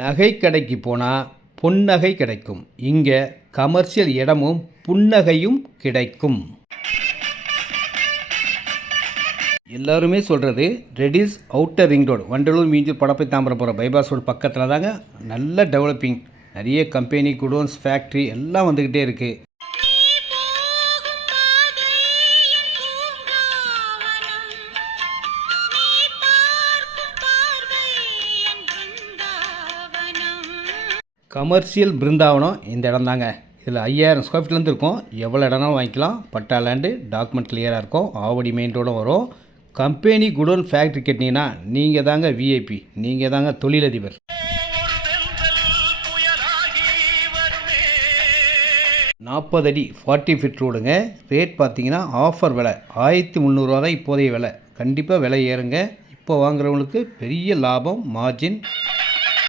நகை கடைக்கு போனால் பொன்னகை கிடைக்கும். இங்கே கமர்ஷியல் இடமும் புன்னகையும் கிடைக்கும். எல்லாருமே சொல்கிறது ரெடிஸ் outer ring road Vandalur Minjur Padappai Tambaram போகிற பைபாஸ் ரோடு பக்கத்தில் தாங்க நல்ல டெவலப்பிங். நிறைய கம்பெனி குடோன்ஸ் ஃபேக்ட்ரி எல்லாம் வந்துக்கிட்டே இருக்குது. கமர்ஷியல் பிருந்தாவனம் இந்த இடம் தாங்க. இதில் 5000 ஸ்கொயர் ஃபீட்லேருந்து இருக்கும். எவ்வளோ இடம்னாலும் வாங்கிக்கலாம். பட்டா லேண்டு, டாக்குமெண்ட் கிளியராக இருக்கும். ஆவடி மெயின் ரோடும் வரும். கம்பெனி குடோன் ஃபேக்ட்ரி கட்டினீங்கன்னா நீங்கள் தாங்க விஐபி, நீங்கள் தாங்க தொழிலதிபர். 40 அடி 40 ஃபீட் ரோடுங்க. ரேட் பார்த்தீங்கன்னா ஆஃபர் விலை 1300 தான் இப்போதைய விலை. கண்டிப்பாக விலை ஏறுங்க. இப்போ வாங்குறவங்களுக்கு பெரிய லாபம், மார்ஜின்.